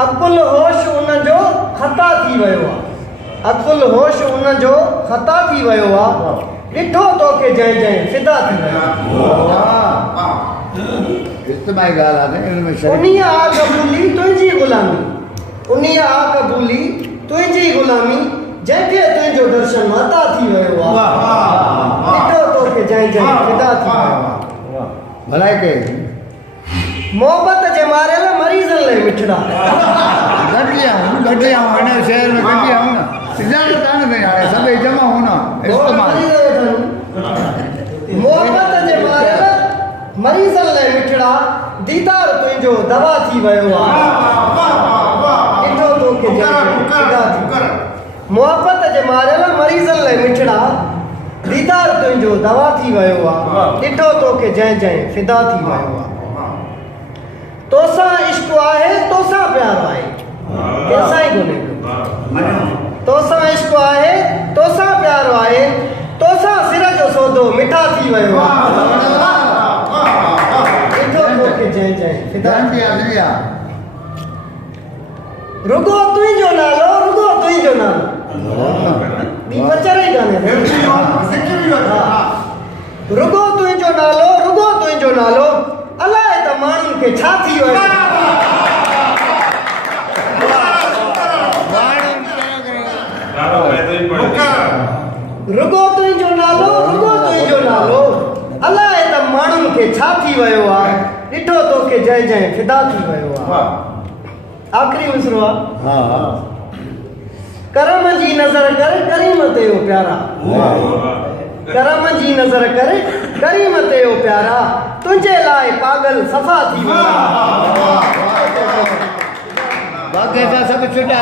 अकुल होश उनजो ख़ता थी वियो आहे। अकुल होश उनजो ख़ता थी वियो आहे। ॾिठो तोखे जंहिं जंहिं फिदा थी वियो। इस्तेमाल ॻाल्हि आहे न हिन में उन्हीअ आ क़बूली तुंहिंजी ग़ुलामी। उन्हीअ आ क़बूली तुंहिंजी ग़ुलामी जंहिंखे तुंहिंजो दर्शन अता थी वियो आहे। ॾिठो तोखे जंहिं जंहिं फिदा थी वियो आहे। भलाई कई मोहब्बत जे मारियल मरीज़नि लाइ मिठड़ा। गॾिजी आऊं हिन शहर में गॾिजी आऊं न इजाज़त कान कई हाणे सभई जमा हो न इस्तेमाल मोहब्बत जे मारियल मरीज़नि लाइ मिठड़ा दीदार तुंहिंजो दवा थी वियो आहे। ॾिठो तोखे जंहिं जंहिं फिदा थी। मोहब्बत जे मारियल मरीज़नि लाइ मिठड़ा दीदार तुंहिंजो दवा थी वियो आहे। ॾिठो तोखे जंहिं जंहिं फिदा थी वियो आहे। तोसां इश्क आहे तोसां प्यार आहे कंहिंसां ई कोन्हे। तोसां इश्क आहे तोसां प्यार आहे तोसां सिर जो सौदो मिठा थी वियो आहे। ॾिठो तोखे जंहिं जंहिं फिदा थी। रुगो तुंहिंजो नालो रुगो तुंहिंजो नालो ॿी बचर ई कान्हे। रुगो तुंहिंजो नालो रुगो तुंहिंजो नालो अलाए त माण्हुनि खे छा थी वियो। रुगो तुंहिंजो नालो रुगो तुंहिंजो नालो अलाए त माण्हुनि खे छा थी वियो आहे। ॾिठो तोखे जंहिं जंहिं फिदा थी वियो आहे। आख़िरी मिसरो आहे। करम जी नज़र कर करीम ते ओ प्यारा। करम जी नज़र कर करीम ते ओ प्यारा तुंहिंजे लाइ पागल सफ़ा थी वियो। बाक़ी सभु छुटा